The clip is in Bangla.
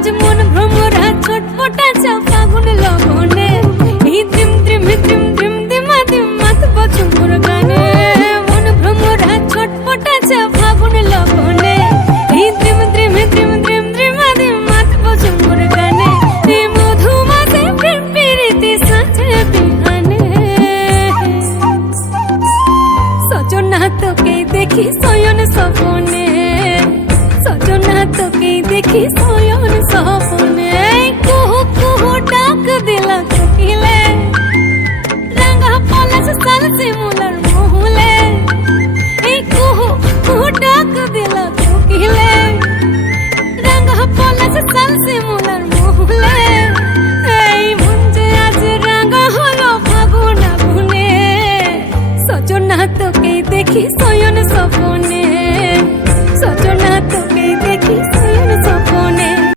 আজ মন ভ্রমরা ছটপটাচ্ছে ফাগুন লগনে এই দ্রিম দ্রিম দ্রিম দ্রিম দিমা দিম মাতব ঝুমুর গানে মন ভ্রমরা ছটপটাচ্ছে ফাগুন লগনে এই দ্রিম দ্রিম দ্রিম দ্রিম দ্রিমা দিম মাতব ঝুমুর গানে এই মধুমাসে প্রেম প্রীতি সাঁচে বিহানে সজনা তোকে দেখি শয়ন স্বপনে সজনা তোকে দেখি শয়ন স্বপনে কুহু কুহু ডাক দিলা কোকিলে রাঙা পলাশ সাল শিমুলার মহুলে এই কুহু কুহু ডাক দিলা